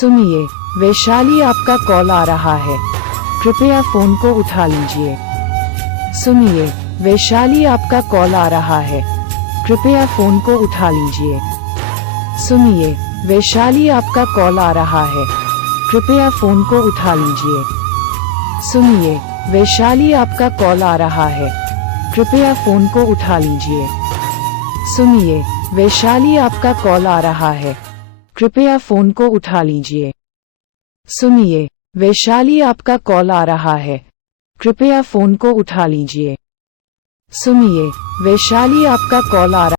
सुनिए, वैशाली आपका कॉल आ रहा है, कृपया फोन को उठा लीजिए। सुनिए, वैशाली आपका कॉल आ रहा है, कृपया फोन को उठा लीजिए। सुनिए, वैशाली आपका कॉल आ रहा है, कृपया फोन को उठा लीजिए। सुनिए, वैशाली आपका कॉल आ रहा है, कृपया फोन को उठा लीजिए। सुनिए, वैशाली आपका कॉल आ रहा है, कृपया फोन को उठा लीजिए। सुनिए, वैशाली आपका कॉल आ रहा है, कृपया फोन को उठा लीजिए। सुनिए, वैशाली आपका कॉल आ रहा